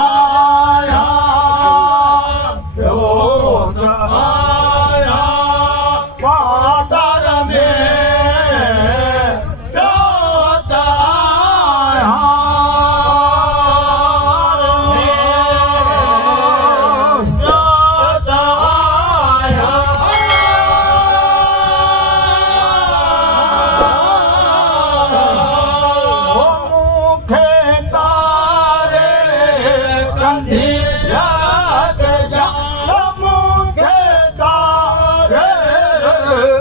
आया योद आया पाताल में योद आया योद आया ओ मुखे तारे कंधिया के जा मुखे तारे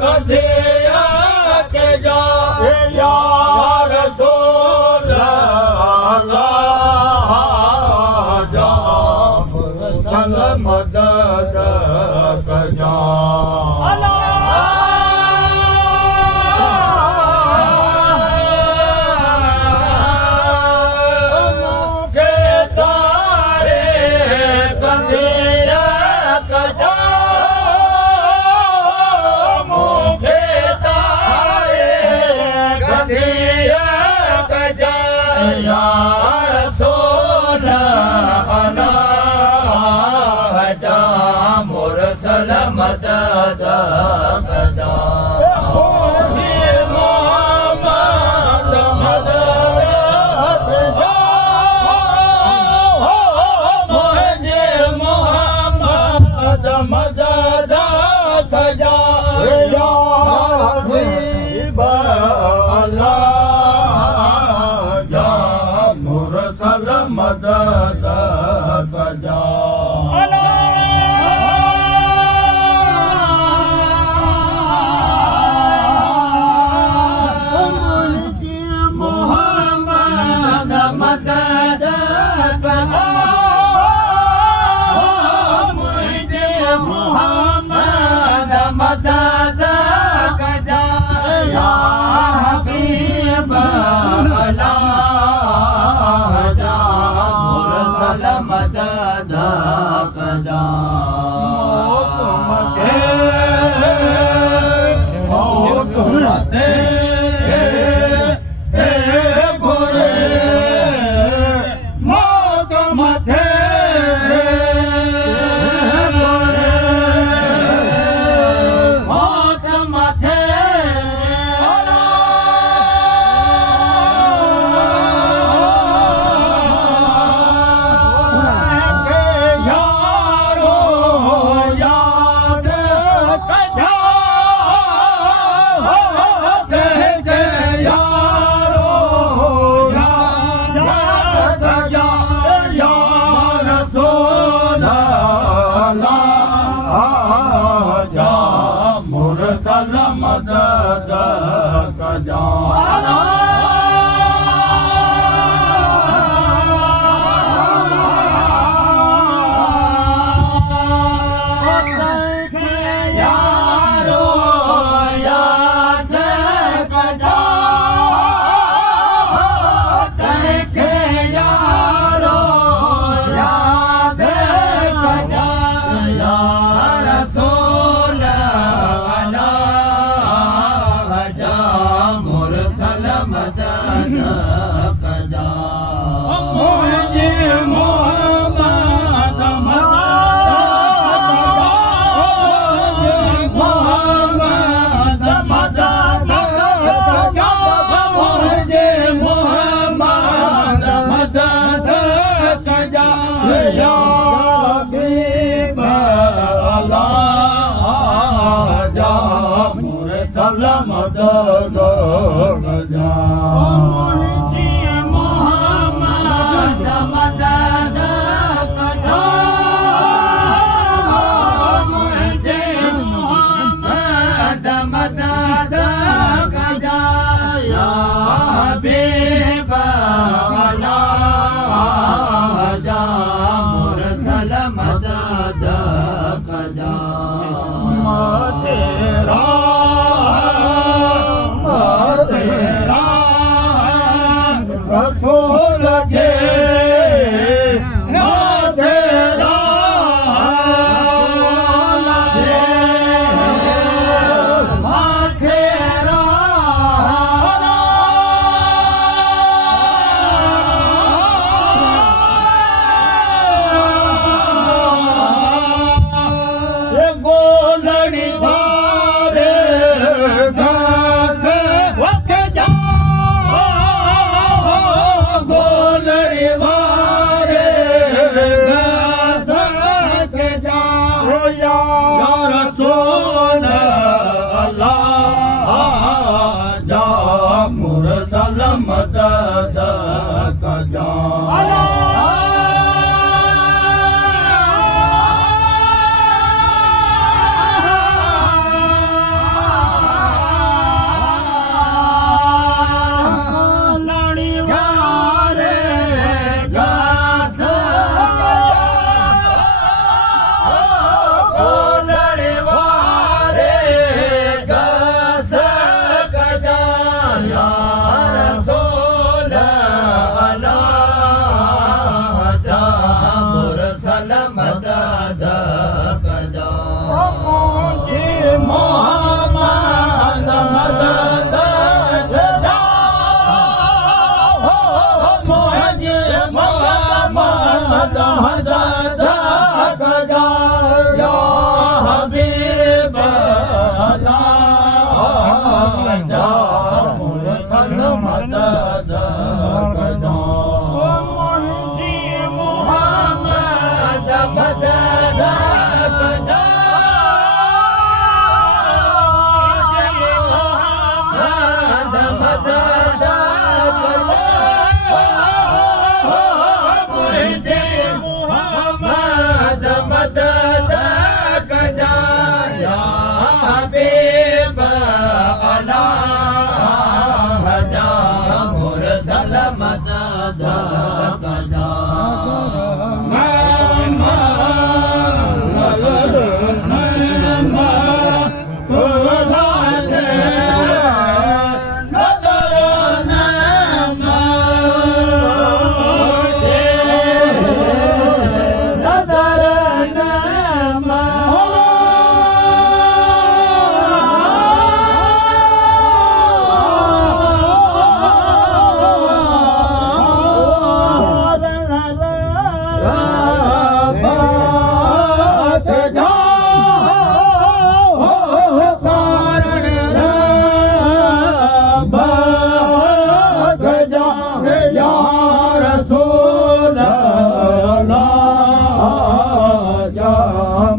कंधिया के जा यार रसूल अल्लाह जा चल मदद कर जा यार सोना अल्लाह जा मुरसल मदद कदा मुझे मोहम्मद मदद जा मुझे मोहम्मद मदद कदा या हबीब अल्लाह मुरसल मदद कजा मोहम्मद मदद कजा मुझे मोहम्मद मदद कजा या हबीब अल्लाह मदद कजा मौत मते गोरे मौत मथे गोरे मौत मथे मुरसल मदद कजा यारो याद कजा देखे यारो याद कजा यार रसूल मुरसल मदद कजा मुझे मोहम्मद मदद मोहम्मद मदद कजा मुझे मोहम्मद मदद कजा या हबीब अल्लाह जा मुरसल मदद कजा मुझे मोहम्मद मदद कजा मुझे मोहम्मद मदद कजा या हबीब अल्लाह जा मुरसल मदद कजा तेरा मुरसल मदद कजा मुझे मोहम्मद मदद कजा मुझे मोहम्मद मदद कजा या हबीब अल्लाह जा मुरसल मदद कजा मुझे मोहम्मद मदद कजा मदद कजा या हबीब अल्लाह जा मुरसल मदद कजा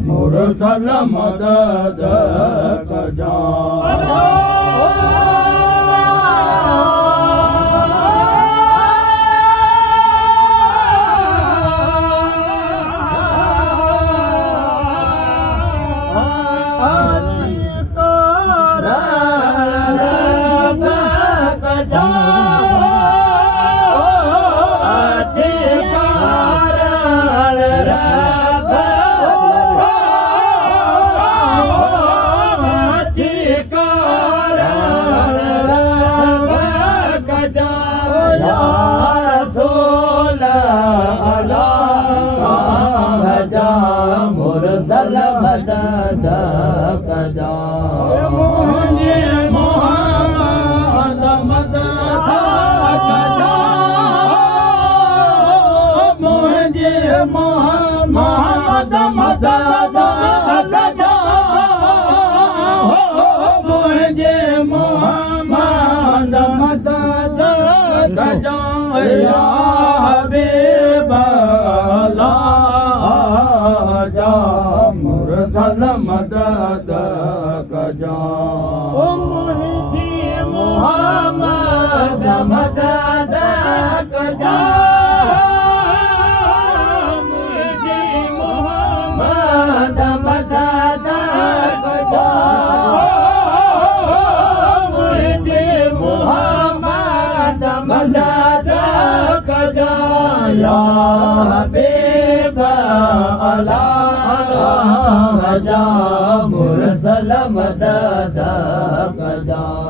मुरसल मदद कजा मुरसल मदद कजा मुझे मोहम्मद मदद कजा मुझे मोहम्मद मदद कजा मुझे मोहम्मद मदद कजा या हबीब अल्लाह जा मुरसल मदद कजा मुझे मोहम्मद मदद कजा मुझे मोहम्मद मदद कजा मुझे मोहम्मद मदद कजा या हबीब अल्लाह जा मुरसल मदद कजा